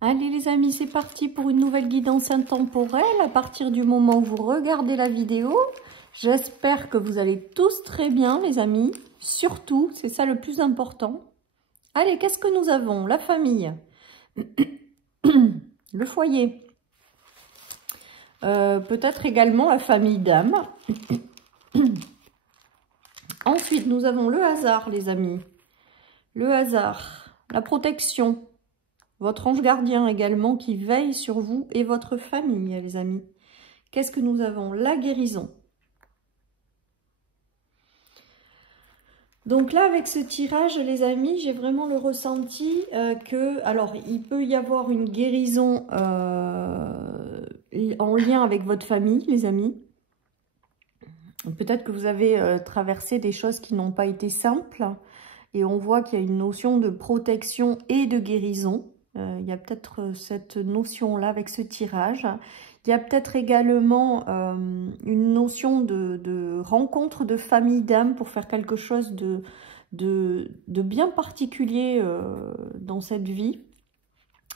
Allez les amis, c'est parti pour une nouvelle guidance intemporelle à partir du moment où vous regardez la vidéo. J'espère que vous allez tous très bien les amis. Surtout, c'est ça le plus important. Allez, qu'est-ce que nous avons? La famille, le foyer, peut-être également la famille d'âme. Ensuite, nous avons le hasard les amis. Le hasard, la protection. Votre ange gardien également qui veille sur vous et votre famille, les amis. Qu'est-ce que nous avons? La guérison. Donc là, avec ce tirage, les amis, j'ai vraiment le ressenti que... Alors, il peut y avoir une guérison en lien avec votre famille, les amis. Peut-être que vous avez traversé des choses qui n'ont pas été simples. Et on voit qu'il y a une notion de protection et de guérison. Il y a peut-être cette notion-là avec ce tirage. Il y a peut-être également une notion de rencontre de famille d'âme pour faire quelque chose de bien particulier dans cette vie.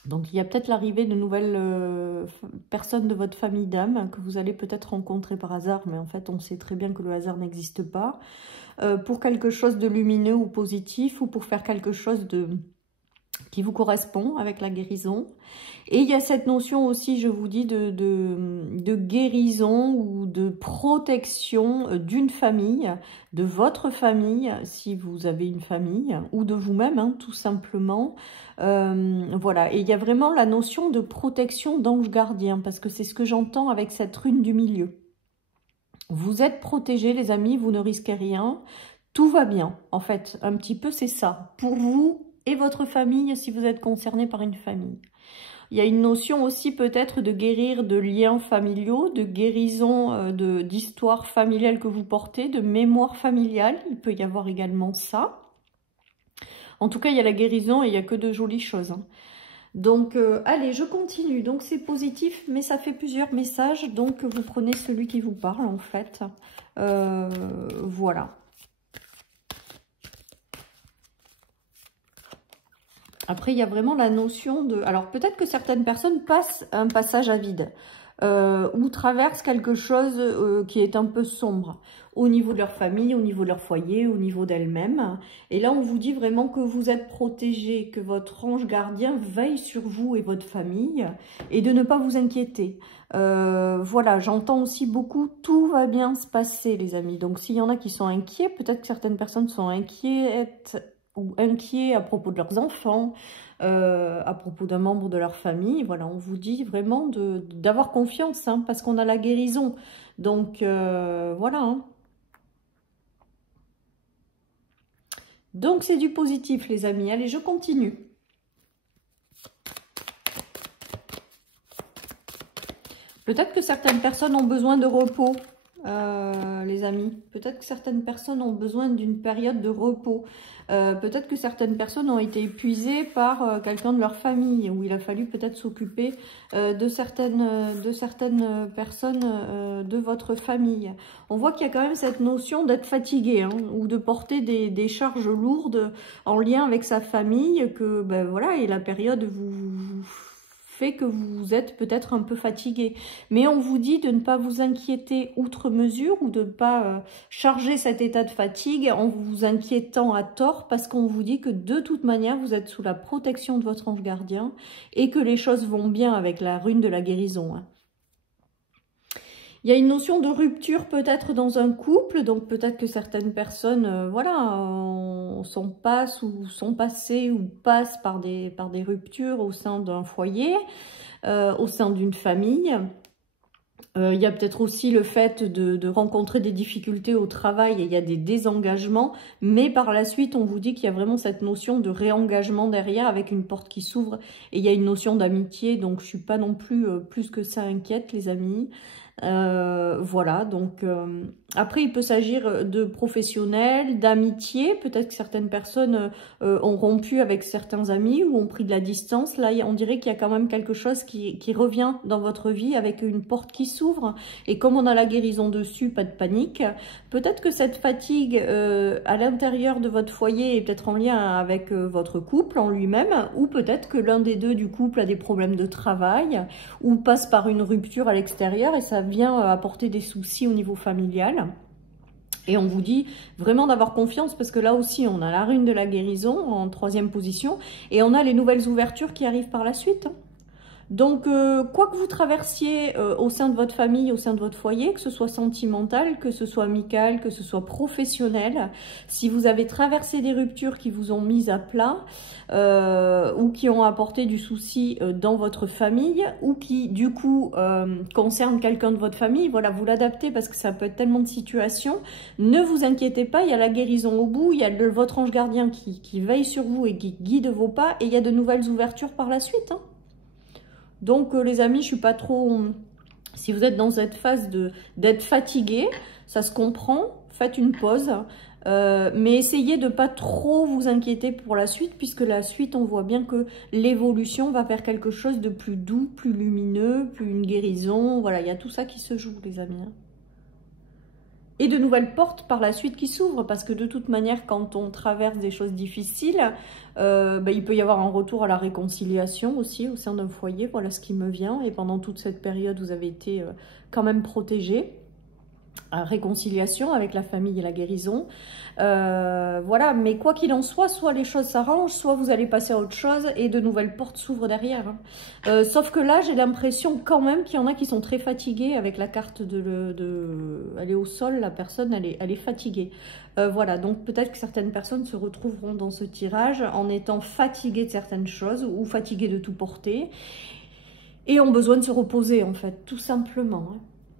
Donc il y a peut-être l'arrivée de nouvelles personnes de votre famille d'âme que vous allez peut-être rencontrer par hasard, mais en fait on sait très bien que le hasard n'existe pas. Pour quelque chose de lumineux ou positif, ou pour faire quelque chose qui vous correspond avec la guérison. Et il y a cette notion aussi, je vous dis, de guérison ou de protection d'une famille, de votre famille, si vous avez une famille, ou de vous-même, hein, tout simplement. Voilà, et il y a vraiment la notion de protection d'ange gardien, parce que c'est ce que j'entends avec cette rune du milieu. Vous êtes protégés, les amis, vous ne risquez rien, tout va bien. En fait, un petit peu, c'est ça. Pour vous et votre famille, si vous êtes concerné par une famille. Il y a une notion aussi peut-être de guérir de liens familiaux, de guérison d'histoires familiales que vous portez, de mémoire familiale. Il peut y avoir également ça. En tout cas, il y a la guérison et il n'y a que de jolies choses. Hein. Donc, allez, je continue. Donc, c'est positif, mais ça fait plusieurs messages. Donc, vous prenez celui qui vous parle, en fait. Voilà. Après, il y a vraiment la notion de... Alors, peut-être que certaines personnes passent un passage à vide ou traversent quelque chose qui est un peu sombre au niveau de leur famille, au niveau de leur foyer, au niveau d'elles-mêmes. Et là, on vous dit vraiment que vous êtes protégés, que votre ange gardien veille sur vous et votre famille et de ne pas vous inquiéter. Voilà, j'entends aussi beaucoup « tout va bien se passer » les amis. Donc, s'il y en a qui sont inquiets, peut-être que certaines personnes sont inquiètes ou inquiets à propos de leurs enfants, à propos d'un membre de leur famille. Voilà, on vous dit vraiment d'avoir confiance, hein, parce qu'on a la guérison. Donc, voilà. Hein. Donc, c'est du positif, les amis. Allez, je continue. Peut-être que certaines personnes ont besoin de repos. Les amis, peut-être que certaines personnes ont besoin d'une période de repos. Peut-être que certaines personnes ont été épuisées par quelqu'un de leur famille, où il a fallu peut-être s'occuper de certaines personnes de votre famille. On voit qu'il y a quand même cette notion d'être fatigué, hein, ou de porter des charges lourdes en lien avec sa famille, que ben voilà, et la période vous fait que vous êtes peut-être un peu fatigué. Mais on vous dit de ne pas vous inquiéter outre mesure ou de ne pas charger cet état de fatigue en vous inquiétant à tort, parce qu'on vous dit que de toute manière, vous êtes sous la protection de votre ange gardien et que les choses vont bien avec la rune de la guérison. Hein. Il y a une notion de rupture peut-être dans un couple, donc peut-être que certaines personnes, voilà, sont passées ou passent par des ruptures au sein d'un foyer, au sein d'une famille. Il y a peut-être aussi le fait de rencontrer des difficultés au travail et il y a des désengagements, mais par la suite, on vous dit qu'il y a vraiment cette notion de réengagement derrière avec une porte qui s'ouvre et il y a une notion d'amitié, donc je ne suis pas non plus plus que ça inquiète, les amis. Voilà, donc après il peut s'agir de professionnels, d'amitié, peut-être que certaines personnes ont rompu avec certains amis ou ont pris de la distance. Là on dirait qu'il y a quand même quelque chose qui revient dans votre vie avec une porte qui s'ouvre, et comme on a la guérison dessus, pas de panique. Peut-être que cette fatigue à l'intérieur de votre foyer est peut-être en lien avec votre couple en lui-même, ou peut-être que l'un des deux du couple a des problèmes de travail ou passe par une rupture à l'extérieur et ça vient apporter des soucis au niveau familial. Et on vous dit vraiment d'avoir confiance parce que là aussi, on a la rune de la guérison en 3e position et on a les nouvelles ouvertures qui arrivent par la suite. Donc, quoi que vous traversiez au sein de votre famille, au sein de votre foyer, que ce soit sentimental, que ce soit amical, que ce soit professionnel, si vous avez traversé des ruptures qui vous ont mis à plat ou qui ont apporté du souci dans votre famille ou qui, du coup, concernent quelqu'un de votre famille, voilà, vous l'adaptez parce que ça peut être tellement de situations. Ne vous inquiétez pas, il y a la guérison au bout, il y a votre ange gardien qui veille sur vous et qui guide vos pas et il y a de nouvelles ouvertures par la suite, hein. Donc les amis, je suis pas trop... Si vous êtes dans cette phase d'être fatigué, ça se comprend, faites une pause. Mais essayez de pas trop vous inquiéter pour la suite, puisque la suite, on voit bien que l'évolution va vers quelque chose de plus doux, plus lumineux, plus une guérison. Voilà, il y a tout ça qui se joue, les amis, hein. Et de nouvelles portes par la suite qui s'ouvrent, parce que de toute manière, quand on traverse des choses difficiles, il peut y avoir un retour à la réconciliation aussi au sein d'un foyer, voilà ce qui me vient. Et pendant toute cette période, vous avez été quand même protégés. Réconciliation avec la famille et la guérison. Voilà, mais quoi qu'il en soit les choses s'arrangent, soit vous allez passer à autre chose et de nouvelles portes s'ouvrent derrière, hein. Sauf que là, j'ai l'impression quand même qu'il y en a qui sont très fatigués avec la carte elle est au sol, la personne, elle est fatiguée. Voilà, donc peut-être que certaines personnes se retrouveront dans ce tirage en étant fatiguées de certaines choses ou fatiguées de tout porter et ont besoin de se reposer en fait, tout simplement, hein.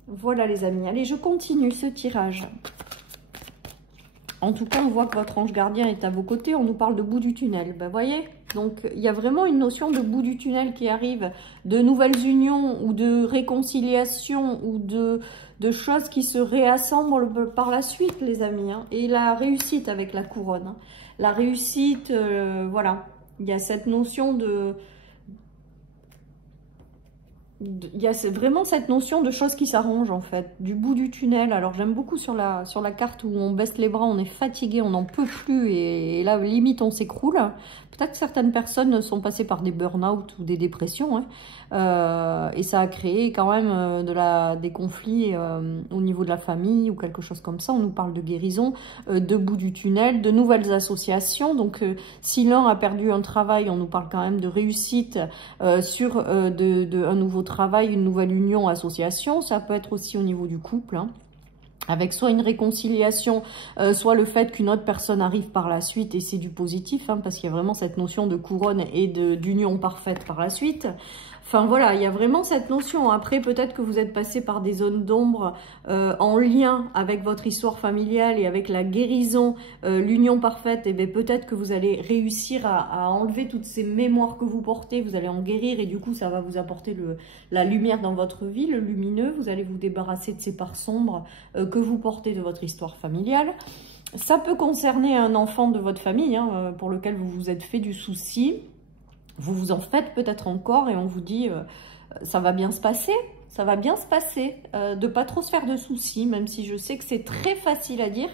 Voilà les amis, allez je continue ce tirage. En tout cas on voit que votre ange gardien est à vos côtés, on nous parle de bout du tunnel, ben voyez. Donc il y a vraiment une notion de bout du tunnel qui arrive, de nouvelles unions ou de réconciliation ou de choses qui se réassemblent par la suite les amis, hein. Et la réussite avec la couronne, hein. La réussite, voilà, il y a cette notion de... Il y a vraiment cette notion de choses qui s'arrangent en fait, du bout du tunnel. Alors j'aime beaucoup sur la carte où on baisse les bras, on est fatigué, on n'en peut plus et là limite on s'écroule. Peut-être que certaines personnes sont passées par des burn-out ou des dépressions, hein, et ça a créé quand même des conflits au niveau de la famille ou quelque chose comme ça. On nous parle de guérison, de bout du tunnel, de nouvelles associations. Donc si l'un a perdu un travail, on nous parle quand même de réussite sur un nouveau travail, une nouvelle union, association. Ça peut être aussi au niveau du couple, hein, avec soit une réconciliation, soit le fait qu'une autre personne arrive par la suite, et c'est du positif, hein, parce qu'il y a vraiment cette notion de couronne et d'union parfaite par la suite. Enfin voilà, il y a vraiment cette notion. Après, peut-être que vous êtes passé par des zones d'ombre en lien avec votre histoire familiale et avec la guérison, l'union parfaite. Et bien peut-être que vous allez réussir à enlever toutes ces mémoires que vous portez. Vous allez en guérir et du coup, ça va vous apporter la lumière dans votre vie, le lumineux. Vous allez vous débarrasser de ces parts sombres que vous portez de votre histoire familiale. Ça peut concerner un enfant de votre famille, hein, pour lequel vous vous êtes fait du souci. Vous vous en faites peut-être encore et on vous dit ça va bien se passer, ça va bien se passer, de pas trop se faire de soucis, même si je sais que c'est très facile à dire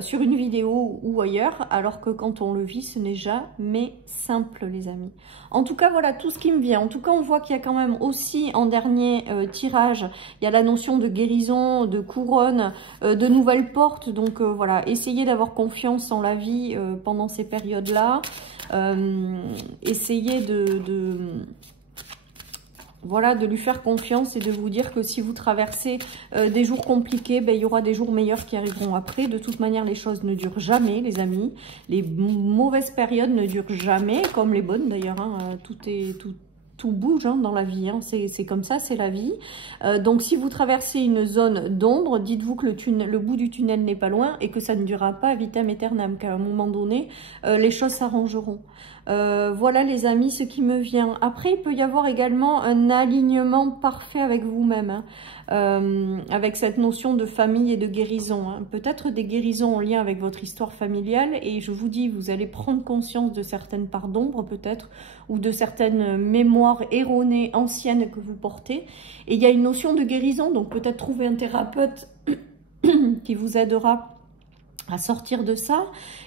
sur une vidéo ou ailleurs, alors que quand on le vit, ce n'est jamais simple les amis. En tout cas, voilà tout ce qui me vient. En tout cas, on voit qu'il y a quand même aussi en dernier tirage, il y a la notion de guérison, de couronne, de nouvelles portes. Donc voilà, essayez d'avoir confiance en la vie pendant ces périodes-là. Essayez voilà, de lui faire confiance et de vous dire que si vous traversez des jours compliqués, ben, il y aura des jours meilleurs qui arriveront après. De toute manière, les choses ne durent jamais, les amis. Les mauvaises périodes ne durent jamais, comme les bonnes d'ailleurs, hein. Tout bouge, hein, dans la vie, hein. C'est comme ça, c'est la vie. Donc si vous traversez une zone d'ombre, dites-vous que le bout du tunnel n'est pas loin et que ça ne durera pas vitam aeternam, qu'à un moment donné, les choses s'arrangeront. Voilà les amis, ce qui me vient. Après, il peut y avoir également un alignement parfait avec vous-même, hein. avec cette notion de famille et de guérison. Hein. Peut-être des guérisons en lien avec votre histoire familiale, et je vous dis, vous allez prendre conscience de certaines parts d'ombre peut-être, ou de certaines mémoires erronées, anciennes que vous portez. Et il y a une notion de guérison, donc peut-être trouver un thérapeute qui vous aidera à sortir de ça,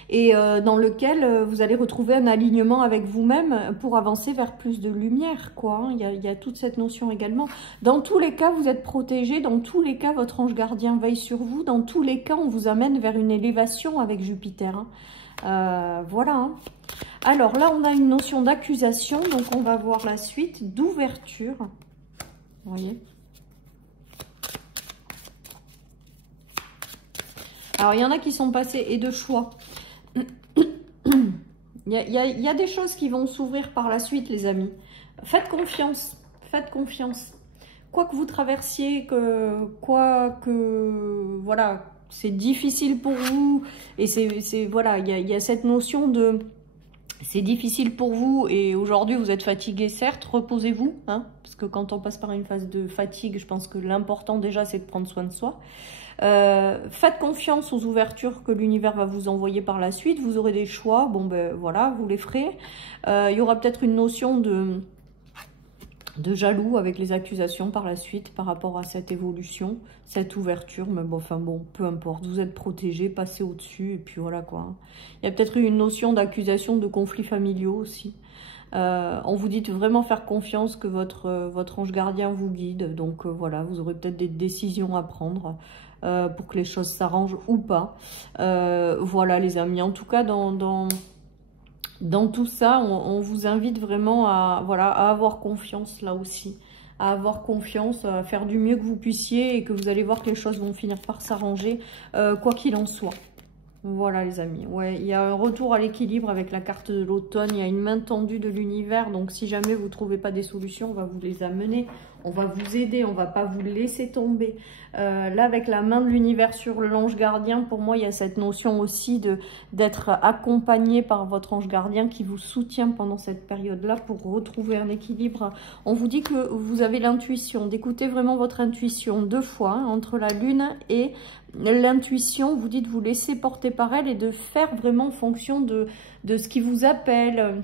et dans lequel vous allez retrouver un alignement avec vous-même pour avancer vers plus de lumière, quoi. Il y a toute cette notion également. Dans tous les cas, vous êtes protégé. Dans tous les cas, votre ange gardien veille sur vous. Dans tous les cas, on vous amène vers une élévation avec Jupiter. Hein. Voilà. Hein. Alors là, on a une notion d'accusation, donc on va voir la suite, d'ouverture. Vous voyez ? Alors, il y en a qui sont passés et de choix. Il y a des choses qui vont s'ouvrir par la suite, les amis. Faites confiance. Faites confiance. Quoi que vous traversiez, voilà, c'est difficile pour vous. Et voilà, il y a cette notion de... C'est difficile pour vous et aujourd'hui vous êtes fatigué, certes, reposez-vous, hein, parce que quand on passe par une phase de fatigue, je pense que l'important déjà c'est de prendre soin de soi. Faites confiance aux ouvertures que l'univers va vous envoyer par la suite, vous aurez des choix, bon ben voilà, vous les ferez. Il y aura peut-être une notion de jaloux avec les accusations par la suite par rapport à cette évolution, cette ouverture, mais bon, enfin bon, peu importe, vous êtes protégé, passez au-dessus, et puis voilà quoi. Il y a peut-être une notion d'accusation de conflits familiaux aussi. On vous dit de vraiment faire confiance que votre ange gardien vous guide, donc voilà, vous aurez peut-être des décisions à prendre pour que les choses s'arrangent ou pas. Voilà les amis, en tout cas dans tout ça, on vous invite vraiment à avoir confiance là aussi. À avoir confiance, à faire du mieux que vous puissiez et que vous allez voir que les choses vont finir par s'arranger, quoi qu'il en soit. Voilà les amis, ouais, il y a un retour à l'équilibre avec la carte de l'automne, il y a une main tendue de l'univers, donc si jamais vous ne trouvez pas des solutions, on va vous les amener, on va vous aider, on va pas vous laisser tomber. Là avec la main de l'univers sur l'ange gardien, pour moi il y a cette notion aussi d'être accompagné par votre ange gardien qui vous soutient pendant cette période-là pour retrouver un équilibre. On vous dit que vous avez l'intuition, d'écouter vraiment votre intuition 2 fois, hein, entre la lune et l'intuition, vous dites vous laisser porter par elle et de faire vraiment en fonction de ce qui vous appelle.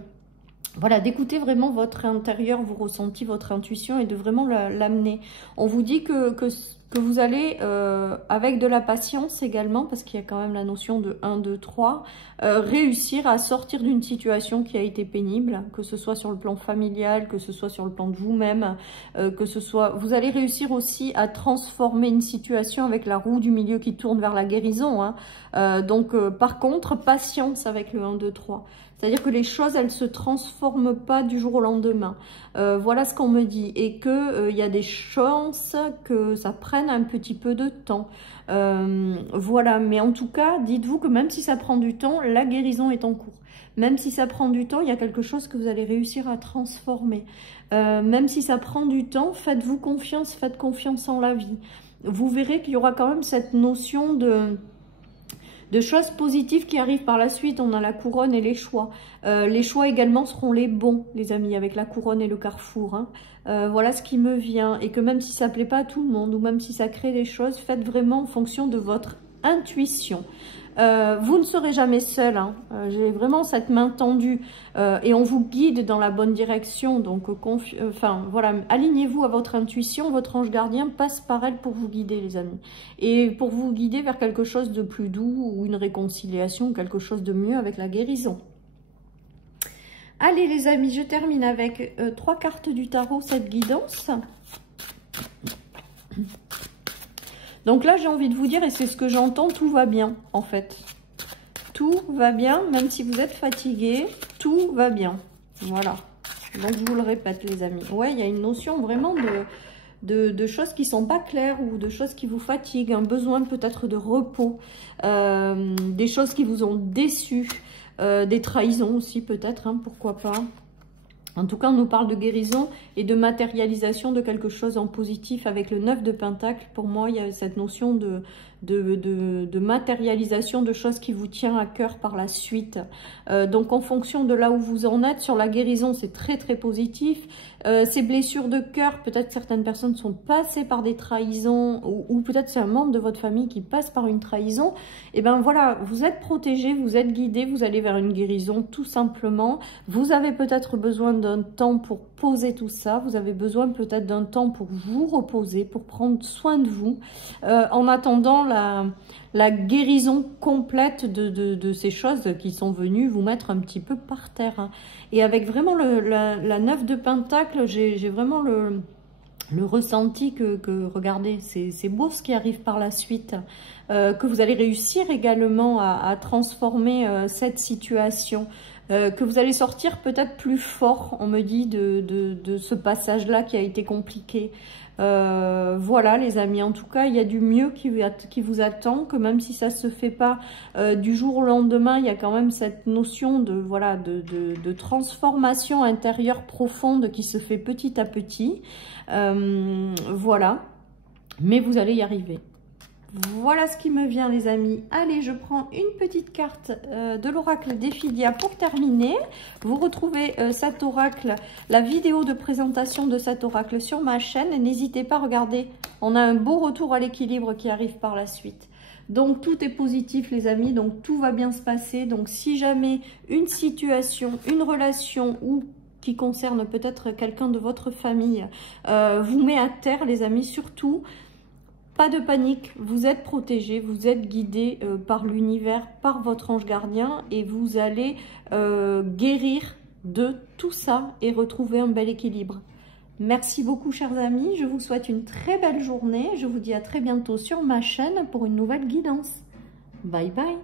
Voilà, d'écouter vraiment votre intérieur, vos ressentis, votre intuition et de vraiment l'amener. On vous dit que vous allez, avec de la patience également, parce qu'il y a quand même la notion de 1, 2, 3, réussir à sortir d'une situation qui a été pénible, que ce soit sur le plan familial, que ce soit sur le plan de vous-même, que ce soit... Vous allez réussir aussi à transformer une situation avec la roue du milieu qui tourne vers la guérison. Hein. Donc, par contre, patience avec le 1, 2, 3. C'est-à-dire que les choses, elles ne se transforment pas du jour au lendemain. Voilà ce qu'on me dit. Et qu'il y a des chances que ça prenne un petit peu de temps. Voilà, mais en tout cas, dites-vous que même si ça prend du temps, la guérison est en cours. Même si ça prend du temps, il y a quelque chose que vous allez réussir à transformer. Même si ça prend du temps, faites-vous confiance, faites confiance en la vie. Vous verrez qu'il y aura quand même cette notion de choses positives qui arrivent par la suite. On a la couronne et les choix. Les choix également seront les bons, les amis, avec la couronne et le carrefour. Hein. Voilà ce qui me vient. Et que même si ça ne plaît pas à tout le monde, ou même si ça crée des choses, faites vraiment en fonction de votre intuition. Vous ne serez jamais seul. Hein. J'ai vraiment cette main tendue et on vous guide dans la bonne direction. Donc, voilà, alignez-vous à votre intuition. Votre ange gardien passe par elle pour vous guider, les amis. Et pour vous guider vers quelque chose de plus doux ou une réconciliation, quelque chose de mieux avec la guérison. Allez, les amis, je termine avec 3 cartes du tarot, cette guidance. Donc là, j'ai envie de vous dire, et c'est ce que j'entends, tout va bien, en fait. Tout va bien, même si vous êtes fatigué, tout va bien. Voilà. Donc, je vous le répète, les amis. Ouais, il y a une notion vraiment de choses qui ne sont pas claires ou de choses qui vous fatiguent, un besoin peut-être de repos, des choses qui vous ont déçu, des trahisons aussi peut-être, hein, pourquoi pas. En tout cas, on nous parle de guérison et de matérialisation de quelque chose en positif avec le 9 de Pentacle. Pour moi, il y a cette notion de matérialisation de choses qui vous tient à cœur par la suite. Donc en fonction de là où vous en êtes, sur la guérison, c'est très très positif. Ces blessures de cœur, peut-être certaines personnes sont passées par des trahisons, ou peut-être c'est un membre de votre famille qui passe par une trahison. Et ben voilà, vous êtes protégé, vous êtes guidé, vous allez vers une guérison tout simplement. Vous avez peut-être besoin d'un temps pour poser tout ça, vous avez besoin peut-être d'un temps pour vous reposer, pour prendre soin de vous, en attendant la guérison complète de ces choses qui sont venues vous mettre un petit peu par terre. Hein. Et avec vraiment la 9 de Pentacle, j'ai vraiment le ressenti que regardez, c'est beau ce qui arrive par la suite, que vous allez réussir également à transformer cette situation, que vous allez sortir peut-être plus fort, on me dit, de ce passage-là qui a été compliqué. Voilà les amis, en tout cas il y a du mieux qui vous attend, que même si ça ne se fait pas du jour au lendemain, il y a quand même cette notion de, voilà, de transformation intérieure profonde qui se fait petit à petit. Voilà, mais vous allez y arriver. Voilà ce qui me vient les amis. Allez, je prends une petite carte de l'oracle d'Ephidia pour terminer. Vous retrouvez cet oracle, la vidéo de présentation de cet oracle sur ma chaîne. N'hésitez pas à regarder, on a un beau retour à l'équilibre qui arrive par la suite. Donc tout est positif les amis, donc tout va bien se passer. Donc si jamais une situation, une relation ou qui concerne peut-être quelqu'un de votre famille vous met à terre les amis, surtout pas de panique, vous êtes protégés, vous êtes guidés par l'univers, par votre ange gardien et vous allez guérir de tout ça et retrouver un bel équilibre. Merci beaucoup chers amis, je vous souhaite une très belle journée, je vous dis à très bientôt sur ma chaîne pour une nouvelle guidance. Bye bye.